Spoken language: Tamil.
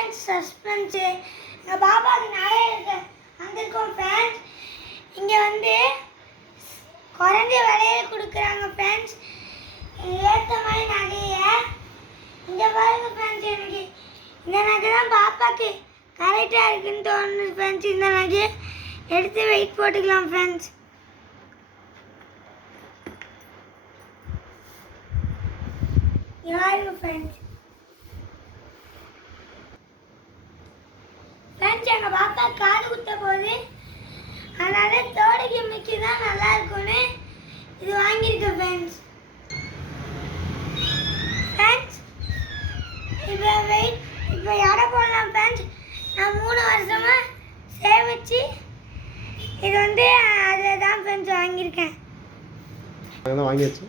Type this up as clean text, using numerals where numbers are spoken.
ஃப்ரெண்ட்ஸ் சஸ்பென்ஸ் எங்கள் பாப்பாவுக்கு நிறைய இருக்கு வந்திருக்கோம் ஃப்ரெண்ட்ஸ். இங்கே வந்து குறைஞ்ச விலையில கொடுக்குறாங்க ஃப்ரெண்ட்ஸ். ஏற்ற மாதிரி நகையை இங்கே பாருங்க ஃப்ரெண்ட்ஸ். எனக்கு இந்த நகை தான் பாப்பாவுக்கு கரெக்டாக இருக்குன்னு தோணுது ஃப்ரெண்ட்ஸ். இந்த நகையை எடுத்து வெயிட் போட்டுக்கலாம் ஃப்ரெண்ட்ஸ். பாருங்க ஃப்ரெண்ட்ஸ். ஃப்ரெண்ட்ஸ் எங்கள் பாப்பா காது குத்த போது அதனால தோடு கிம்மிக்கு தான் நல்லா இருக்கும்னு இது வாங்கியிருக்கேன் ஃப்ரெண்ட்ஸ். ஃப்ரெண்ட்ஸ் இப்போ எடை போடலாம் ஃப்ரெண்ட்ஸ். நான் 3 வருஷமாக சேமிச்சு இது வந்து அதை தான் ஃப்ரெண்ட்ஸ் வாங்கியிருக்கேன். வாங்கியாச்சு.